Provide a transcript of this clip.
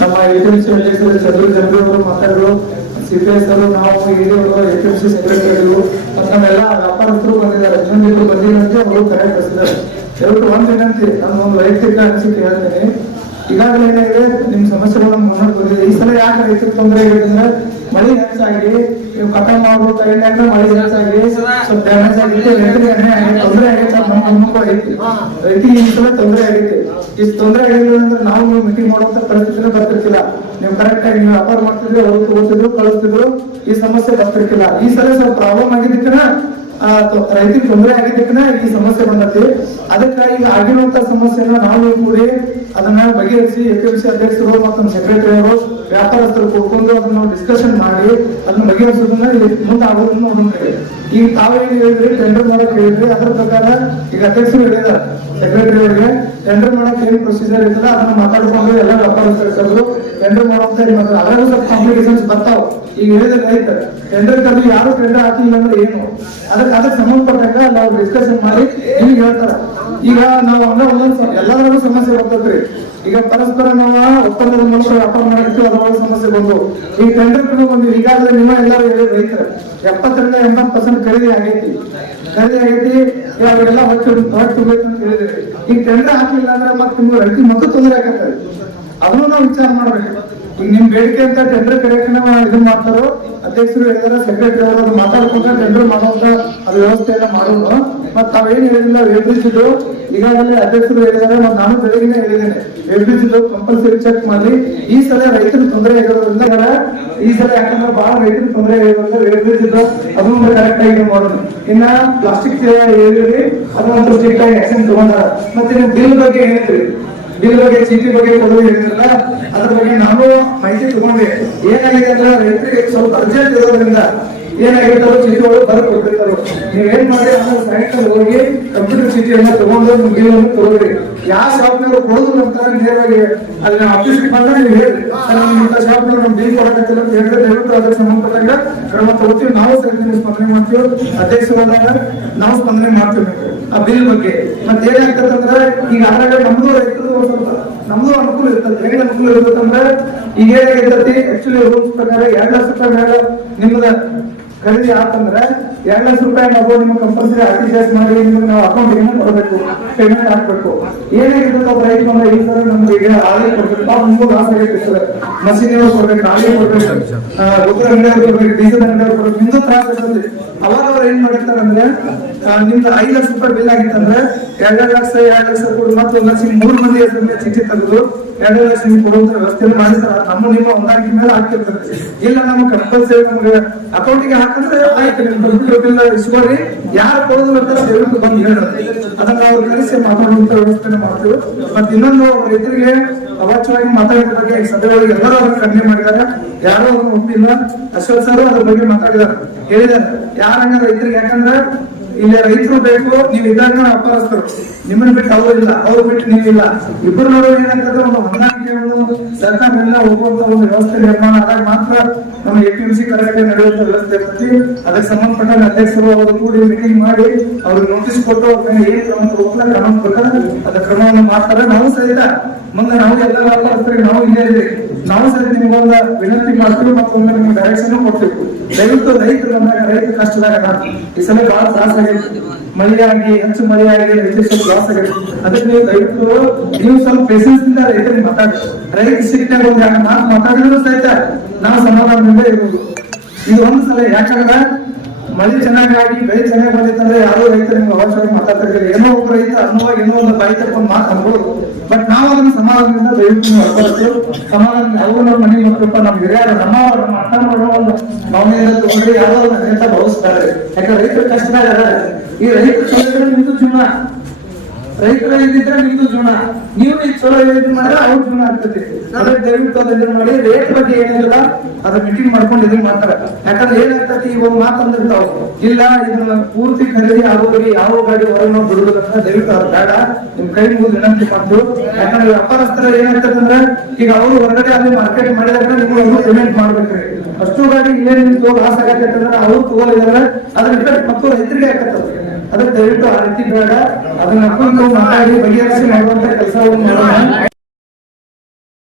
ನಮ್ಮ ಎಪಿಎಂಸಿ ಅಧ್ಯಕ್ಷರು ಚಂದ್ರ ಅವರು ಮಾತಾಡಿದ್ರು ಸಿಪಿಎಸ್ ಅವರು, ನಾವು ಹಿರಿಯವರು ಎಪಿಎಂಸಿ ವ್ಯಾಪಾರಸ್ಥರು ಬಂದಿದ್ದಾರೆ ಇನ್ನೊಂದಿಬ್ರು ಬಂದಿರಂತೆ ಅವರು ಕರೆ ಕಳಿಸಿದ್ದಾರೆ. ಎರಡು ಒಂದು ನಾನು ಒಂದು ವೈಯಕ್ತಿಕ ಅನಿಸಿಕೆ ಹೇಳ್ತೇನೆ. ಈಗಾಗಲೇ ಏನಾಗಿದೆ ನಿಮ್ ಸಮಸ್ಯೆಗಳನ್ನ ಮುನ್ನೋಟ್ ಬಂದಿದೆ. ಈ ಸಲ ಯಾಕೆ ರೈತರಿಗೆ ತೊಂದರೆ ಆಗಿದೆ ಅಂದ್ರೆ ಮಳೆ ಹೆಚ್ಚಾಗಿ ನೀವು ಕಟ ಮಾಡೋ ಟೈಮ್ನಾಗ ಮಳೆ ಹೆಚ್ಚಾಗಿ ಸ್ವಲ್ಪ ಡ್ಯಾಮೇಜ್ ಆಗಿತ್ತು ರೈತರಿಗೆ ತೊಂದರೆ ಆಗಿತ್ತು ನಮ್ಮ ಗಮನಕ್ಕೂ ಐತಿ ರೈತರಿಗೆ ಈ ತೊಂದರೆ ಆಗಿತ್ತು. ಇಷ್ಟು ತೊಂದರೆ ಆಗಿಲ್ಲ ಅಂದ್ರೆ ನಾವು ನೀವು ಮೀಟಿಂಗ್ ಮಾಡುವಂತ ಪರಿಸ್ಥಿತಿ ಬರ್ತಿರ್ತಿಲ್ಲ. ನೀವು ಕರೆಕ್ಟ್ ಆಗಿ ನೀವು ವ್ಯಾಪಾರ ಮಾಡ್ತಿದ್ರು, ಅವ್ರು ತಗೋತಿದ್ರು ಕಳಿಸ್ತಿದ್ರು, ಈ ಸಮಸ್ಯೆ ಬರ್ತಿರ್ತಿಲ್ಲ. ಈ ಸಲ ಸ್ವಲ್ಪ ಪ್ರಾಬ್ಲಮ್ ಆಗಿದ್ದಕ್ಕನ ರೈತರಿಗೆ ತೊಂದರೆ ಆಗಿದ್ದಕ್ಕನ ಈ ಸಮಸ್ಯೆ ಬಂದತಿ. ಅದಕ್ಕಾಗಿ ಈಗ ಆಗಿರುವಂತ ಸಮಸ್ಯೆನ ನಾವು ಕೂಡಿ ಅದನ್ನ ಬಗೆಹರಿಸಿ ಎಪಿಎಂಸಿ ಅಧ್ಯಕ್ಷರು ಮತ್ತು ಸೆಕ್ರೆಟರಿ ಅವರು, ವ್ಯಾಪಾರಸ್ಥರು ಡಿಸ್ಕಷನ್ ಮಾಡಿ ಅದನ್ನ ಬಗೆಹರಿಸೋದನ್ನ ಮುಂದೆ ಆಗೋದನ್ನ ನೋಡೋಣ ಈಗ ತಾವೇ ಹೇಳಿದ್ರಿ ಟೆಂಡರ್ ಮಾಡಕ್ ಹೇಳಿದ್ರಿ, ಅದ್ರ ಪ್ರಕಾರ ಈಗ ಅಧ್ಯಕ್ಷರು ಹೇಳಿದಾರೆ ಸೆಕ್ರೆಟರಿ ಅವರಿಗೆ ಟೆಂಡರ್ ಮಾಡಕ್ ಏನ್ ಪ್ರೊಸೀಜರ್ ಇರ್ತದೆ, ಅದನ್ನ ಮಾತಾಡ್ಕೊಂಡು ಎಲ್ಲ ವ್ಯಾಪಾರಸ್ಥರು ಟೆಂಡರ್ ಮಾಡುವಂತ ಅದರಲ್ಲೂ ಸ್ವಲ್ಪ ಕಾಂಪ್ಲಿಕೇಶನ್ಸ್ ಬರ್ತಾವ. ಈಗ ಹೇಳಿದ್ರೆ ರೈತ ಟೆಂಡರ್ ಕರೆದು ಯಾರು ಟೆಂಡರ್ ಹಾಕಿಲ್ಲ ಅಂದ್ರೆ ಏನು? ಅದಕ್ಕೆ ಅದಕ್ಕೆ ಸಂಬಂಧಪಟ್ಟಂಗ ನಾವು ಡಿಸ್ಕಷನ್ ಮಾಡಿ ಈಗ ಹೇಳ್ತಾರ. ಈಗ ನಾವು ಅಂದ್ರೆ ಒಂದೊಂದು ಎಲ್ಲದರಲ್ಲೂ ಸಮಸ್ಯೆ ಬರ್ತದ್ರಿ ಈಗ ಪರಸ್ಪರ ನಾವು ಒಪ್ಪಂದದ ಮೂಲಕ ವ್ಯಾಪಾರ ಮಾಡಿರ್ತೀವಿ ಅದರೊಳಗೆ ಸಮಸ್ಯೆ ಬಂದು ಈ ಟೆಂಡರ್ ಬಂದು ಈಗಾಗಲೇ ನಿಮ್ಮ ಎಲ್ಲರೂ ರೈತರು, ಎಪ್ಪತ್ತರಿಂದ ಎಂಬತ್ತು ಪರ್ಸೆಂಟ್ ಖರೀದಿ ಆಗೈತಿ. ಖರೀದಿ ಆಗೈತಿ ಅವರೆಲ್ಲ ಹೊಟ್ಟು ಹೊಟ್ಟು ಬೇಕು ಅಂತ ಹೇಳಿದ್ರೆ ಈಗ ಟೆಂಡರ್ ಹಾಕಿಲ್ಲ ಅಂದ್ರೆ ಮತ್ತೆ ನಿಮ್ಗೆ ರೈತ ಮತ್ತೆ ತೊಂದರೆ ಆಗತ್ತೆ ಅದನ್ನು ನಾವು ವಿಚಾರ ಮಾಡ್ಬೇಕು. ಈಗ ನಿಮ್ ಬೇಡಿಕೆ ಅಂತ ಟೆಂಡರ್ ಕರೆಯಕ್ಕೆ ನಾವು ಇದನ್ನ ಮಾಡ್ತಾರೋ, ಅಧ್ಯಕ್ಷರು ಹೇಳಿದಾರೆ ಸೆಕ್ರೆಟರಿ ಅವರು ಮಾತಾಡ್ಕೊಂಡ್ರೆ ಟೆಂಡರ್ ಮಾಡುವಂತ ಅದು ಎಲ್ಲ ಮಾಡೋದು. ಮತ್ ತಾವೇನು ಹೇಳಿಲ್ಲ ವೇಬ್ರಿಸಿದ್ದು ಈಗಾಗಲೇ ಅಧ್ಯಕ್ಷರು ಹೇಳಿದ್ದಾರೆ, ಮತ್ತು ನಾನು ಬೆಳಗ್ಗೆ ಹೇಳಿದ್ದೇನೆ. ವೇಬ್ರಿಸಿದ್ದು ಕಂಪಲ್ಸರಿ ಚೆಕ್ ಮಾಡಿ. ಈ ಸಲ ರೈತರಿಗೆ ತೊಂದರೆ ಇವಾಗ ಈ ಸಲ ಯಾಕಂದ್ರೆ ಬಹಳ ರೈತರು ತೊಂದರೆ ಆಗಿರೋದ್ರಿಂದ ಅದು ಅದನ್ನು ಕರೆಕ್ಟ್ ಆಗಿ ಮಾಡೋದು. ಇನ್ನ ಪ್ಲಾಸ್ಟಿಕ್ ಹೇಳಿದ್ರಿ ಅದೊಂದು ಸ್ಟ್ರಿಕ್ಟ್ ಆಗಿ ಆಕ್ಷನ್ ತಗೊಂಡಾರ. ಮತ್ತೆ ನೀವು ಬಿಲ್ ಬಗ್ಗೆ ಹೇಳಿದ್ರಿ ಬಿಲ್ ಬಗ್ಗೆ, ಚೀಟಿ ಬಗ್ಗೆ ಕೊಡೋದು ಹೇಳಿದ್ರಲ್ಲ, ಅದ್ರ ಬಗ್ಗೆ ನಾನು ಮಾಹಿತಿ ತಗೊಂಡೆ. ಏನಾಗಿದೆ ಅಂದ್ರೆ ರೈತರಿಗೆ ಸ್ವಲ್ಪ ಅರ್ಜೆಂಟ್ ಇರೋದ್ರಿಂದ ಏನಾಗಿರ್ತಾರೋ ಚೀಟಿ ಒಳಗೆ ಬರಕ್ ಕೊಟ್ಟಿರ್ತಾರೋ ನೀವ್ ಏನ್ ಮಾಡಿ ಆಮೇಲೆ ಸಾಯಂಕಾಲ ಹೋಗಿ ಕಂಪ್ಯೂಟರ್ ಚೀಟಿಯನ್ನ ತಗೊಂಡು ಅನ್ನು ಕೊಡೋದ್ರಿ ಯಾವ ಶಾಪ್ನವರು ಕೊಡೋದು ಅಂತ ನೇರವಾಗಿ ಅದನ್ನ ಆಫೀಸ್ ಬಂದ್ರೆ ನೀವು ಹೇಳಿ ಇಂಥ ಶಾಪ್ನವ್ರು ನಮ್ಗೆ ಬಿಲ್ ಕೊಡಕತ್ತಿಲ್ಲ ಅಂತ ಹೇಳಿದ್ರೆ ದಯವಿಟ್ಟು ಅದಕ್ಕೆ ಸಂಬಂಧಪಟ್ಟಾಗ ಕ್ರಮ ತಗೋತೀವಿ. ನಾವು ಸಹಿತ ಸ್ಪಂದನೆ ಮಾಡ್ತೀವಿ. ಅಧ್ಯಕ್ಷ ಹೋದಾಗ ನಾವು ಸ್ಪಂದನೆ ಮಾಡ್ತೀವಿ. ಆ ಬಿಲ್ ಬಗ್ಗೆ. ಮತ್ತೆ ಏನಾಗ್ತದಂದ್ರೆ ಈಗ ಆದ್ರೆ ನಮ್ದು ರೈತರು ಸ್ವಲ್ಪ ನಮ್ದು ಅನುಕೂಲ ಇರ್ತದೆ. ಹೆಂಗ್ ಅನುಕೂಲ ಇರ್ತದಂದ್ರೆ ಈಗ ಏನಾಗಿರ್ತೈತಿ ಆಕ್ಚುಲಿ ರೂಲ್ಸ್ ಪ್ರಕಾರ ಎರಡ್ ಲಕ್ಷ ರೂಪಾಯಿ ಮೇಲೆ ನಿಮ್ದ ಖರೀದಿ ಆತಂದ್ರೆ ಎರಡ್ ಲಕ್ಷ ರೂಪಾಯಿ ನಾವು ನಿಮ್ಮ ಕಂಪಲ್ಸರಿ ಆರ್ ಟಿ ಸಿ ಮಾಡಿ ನಿಮ್ಗೆ ನಾವು ಅಕೌಂಟ್ಗೆ ಕೊಡಬೇಕು ಪೇಮೆಂಟ್ ಹಾಕ್ಬೇಕು. ಏನೇ ಒಬ್ಬ ರೈತ ಅಂದ್ರೆ ಈ ಸರ್ ನಮ್ಗೆ ಈಗ ಆದಾಯ ಕೊಡ್ಬೇಕು. ನಿಮ್ಗೂ ಲಾಸ್ ಆಗಿರ್ತದೆ ಮಸೀದಿಯವ್ರು ಕೊಡ್ಬೇಕು ನಾಳೆ ಕೊಡ್ಬೇಕು. ಗೊಬ್ಬರ ಅಂಗಡಿಯವ್ರು ಕೊಡ್ಬೇಕು ಡೀಸೆಲ್ ಅಂಗಡಿಯವ್ರು ಕೊಡ್ಬೇಕು. ನಿಮ್ದು ತ್ರಾಸ ಇರ್ತದೆ. ಅವಾಗ ಅವ್ರು ಏನ್ ಮಾಡಿರ್ತಾರೆ ಅಂದ್ರೆ ನಿಮ್ದು ಐದು ಲಕ್ಷ ರೂಪಾಯಿ ಬಿಲ್ ಆಗಿತ್ತಂದ್ರೆ ಎರಡ್ ಲಕ್ಷ ಎರಡ್ ಲಕ್ಷ ಕೊಡು ಮತ್ತೆ ಒಂದ್ ಲಕ್ಷ, ಮೂರು ಮಂದಿ ಹೆಸರು ಚೀಟಿ ತೆಗೆದು ಎರಡು ಲಕ್ಷ ನೀವು ಕೊಡುವಂತ ವ್ಯವಸ್ಥೆ ಮಾಡಿದ್ರೆ ನಮ್ಮ ನಿಮ್ಮ ಹೊಂದಾಣಿಕೆ ಮೇಲೆ ಆಗ್ತಿರ್ತದೆ. ಇಲ್ಲ, ನಮ್ಮ ಕಂಪಲ್ಸರಿ ನಮ್ಗೆ ಅಕೌಂಟಿಗೆ ಹಾಕಿದ್ರೆ ಆಯ್ತು ನಿಮ್ ದುಡ್ಡು ಬಿಲ್ ಇಸ್ಕೊರಿ ಯಾರು ಕೊಡೋದು ಬರ್ತಾರೆ ದಯವಿಟ್ಟು ಬಂದು ಹೇಳಿ ಅದನ್ನ ಅವ್ರು ಕರೆಸಿ ಮಾತಾಡುವಂತ ವ್ಯವಸ್ಥೆ ಮಾಡ್ತೀವಿ. ಮತ್ತೆ ಇನ್ನೊಂದು ರೈತರಿಗೆ ಅವಾಚ್ಯವಾಗಿ ಮಾತಾಡಿದ ಬಗ್ಗೆ ಒಳಗೆ ಎಲ್ಲರೂ ಅವ್ರಿಗೆ ಕಡಿಮೆ ಮಾಡಿದ್ದಾರೆ. ಯಾರು ಅದನ್ನ ಒಪ್ಪಿಲ್ಲ ಅಶೋಕ್ ಸರ್ ಅದ್ರ ಬಗ್ಗೆ ಮಾತಾಡಿದ್ದಾರೆ. ಹೇಳಿದ್ದಾರೆ. ಯಾರಂಗ ರೈತರಿಗೆ ಯಾಕಂದ್ರೆ ಇಲ್ಲಿ ರೈತರು ಬೇಕು, ನೀವು ಇದ್ದಾಗ ವ್ಯಾಪಾರಸ್ಥರು ನಿಮ್ಮನ್ನ ಬಿಟ್ಟು ಅವ್ರು ಇಲ್ಲ, ಅವ್ರು ಬಿಟ್ಟು ನೀವಿಲ್ಲ ಇಬ್ಬರು ನಡುವೆ ಏನಂತಂದ್ರೆ ಒಂದು ಹೊಂದಾಣಿಕೆ ಒಂದು ಸರ್ಕಾರದಿಂದ ಹೋಗುವಂತ ಒಂದು ವ್ಯವಸ್ಥೆ ನಿರ್ಮಾಣ ಆದಾಗ ಮಾತ್ರ ನಮ್ಮ A P M C correct ನಡೆಯುವಂತ ವ್ಯವಸ್ಥೆ ಮತ್ತೆ ಅದಕ್ಕೆ ಸಂಬಂಧಪಟ್ಟ ಅಧ್ಯಕ್ಷರು ಅವರು ಕೂಡಿ ಮೀಟಿಂಗ್ ಮಾಡಿ, ಅವ್ರಿಗೆ ನೋಟಿಸ್ ಕೊಟ್ಟು ಅವ್ರ ಏನು ಕ್ರಮ ತಗೋಲ್ಲ ಕ್ರಮ ಪ್ರಕಾರ ಅದ ಕ್ರಮವನ್ನು ಮಾಡ್ತಾರೆ. ನಾವು ಸಹಿತ, ಮುಂದೆ ನಾವು ಎಲ್ಲ ವ್ಯಾಪಾರಸ್ಥರಿಗೆ ನಾವು ಇಲ್ಲೇ ಇದ್ದೀವಿ ನಾವು ಸರಿ ನಿಮಗೊಂದ ವಿನಂತಿ ಮಾಡ್ತೀವಿ ಮತ್ತೊಮ್ಮೆ ನಿಮ್ಗೆ ಡೈರೆಕ್ಷನ್ ಕೊಡ್ತೀವಿ. ದಯವಿಟ್ಟು ರೈತರು ಬಂದಾಗ ರೈತ ಕಷ್ಟದಾಗ ಈ ಸಲ ಬಹಳ ತ್ರಾಸ ಆಗೈತಿ ಮಳೆಯಾಗಿ, ಹೆಚ್ಚು ಮಳೆಯಾಗಿ ರೈತರಿಗೆ ಸ್ವಲ್ಪ ಲಾಸ್ ಅದಕ್ಕೆ ನೀವು ದಯವಿಟ್ಟು ನೀವು ಸ್ವಲ್ಪ ಪೇಷನ್ಸ್ ಇಂದ ರೈತರಿಗೆ ಮಾತಾಡಿ. ರೈತ ಸಿಕ್ಕಿದಾಗ ಒಂದು ಯಾಕೆ ಮಾತು ಮಾತಾಡಿದ್ರು ಸಹಿತ ನಾವು ಸಮಾಧಾನದಿಂದ ಇರ್ಬೋದು. ಇದು ಒಂದು ಸಲ, ಯಾಕಂದ್ರೆ ಮಳೆ ಚೆನ್ನಾಗಿ ಬೆಳೆ ಚೆನ್ನಾಗಿ ಬಂದಿತ್ತಂದ್ರೆ ಯಾರೋ ರೈತರು ನಿಮ್ಗೆ ಅವಶ್ಯವಾಗಿ ಮಾತಾಡ್ತಾರೆ ಏನೋ ಒಬ್ಬ ರೈತ ಅನ್ನುವ, ಏನೋ ಒಂದು ಬಾಯಿ ತಪ್ಪ ಮಾತು ಅನ್ಬೋದು ಬಟ್ ನಾವು ಅದನ್ನ ಸಮಾಧಾನದಿಂದ ದಯವಿಟ್ಟು ಅರ್ಪಡಿಸಿ ಸಮಾಧಾನ ಅವು ನಮ್ಮ ಮನೆ ಮಕ್ಕಳಪ್ಪ ನಮ್ಮ ಹಿರಿಯರು ನಮ್ಮ ನಮ್ಮ ಅಣ್ಣ ಮಾಡೋ ಒಂದು ಭಾವನೆಯಿಂದ ತಗೊಂಡ್ರೆ ಯಾರೋ ಒಂದು ಅಂತ ಭಾವಿಸ್ತಾರೆ ಯಾಕಂದ್ರೆ ರೈತರು ಅದಾರೆ. ಈ ರೈತರು ಇದ್ರೆ ನಿಮ್ದು ಜೀವನ ರೈತರ ಇದ್ದಿದ್ರೆ ನಿಮ್ದು ಜೋಣ ನೀವು ಚಲೋ ಇದ್ರೆ ಮಾಡಿದ್ರೆ ಅವ್ರ ಜೋಣ ಆಗ್ತದೆ. ಅದೇ ದಯವಿಟ್ಟು ಮಾಡಿ, ರೇಟ್ ಬಗ್ಗೆ ಏನಿಲ್ಲ ಅದ ಮೀಟಿಂಗ್ ಮಾಡ್ಕೊಂಡು ಇದನ್ನ ಮಾಡ್ತಾರೆ. ಯಾಕಂದ್ರೆ ಏನಾಗ್ತತಿ ಇವಾಗ ಮಾತಂದಿರ್ತಾವ ಇಲ್ಲ, ಇದನ್ನ ಪೂರ್ತಿ ಖರೀದಿ ಆಗೋದ್ರಿ ಯಾವ ಗಾಡಿ ಹೊರಗೆ ನಾವು ದಯವಿಟ್ಟು ಬೇಡ. ನಿಮ್ ಕೈ ಮುಗಿದು ವಿನಂತಿ ಮಾಡ್ತು ಯಾಕಂದ್ರೆ ವ್ಯಾಪಾರಸ್ಥರ ಏನಾಗ್ತದಂದ್ರೆ ಈಗ ಅವರು ಹೊರಗಡೆ ಅಲ್ಲಿ ಮಾರ್ಕೆಟ್ ಮಾಡಿದಾಗ ನಿಮ್ಗೆ ಪೇಮೆಂಟ್ ಮಾಡ್ಬೇಕ್ರಿ. ಅಷ್ಟು ಗಾಡಿ ಇಲ್ಲೇ ನಿಮ್ಗೆ ಲಾಸ್ ಆಗತ್ತೆ ಅಂದ್ರೆ ಅವ್ರು ತಗೋಲಿದ್ದಾರೆ ಅದ್ರ ಮತ್ತು ರೈತರಿಗೆ ಆಗತ್ತೆ ಅದಕ್ಕೆ ದಯವಿಟ್ಟು ಆ ಬೇಡ. ಅದನ್ನ ಹಾಕೊಂಡು ಮಾತಾಡಿ ಬಗೆಹರಿಸಿ ಮಾಡುವಂತ ಕೆಲಸವನ್ನು ಮಾಡೋಣ.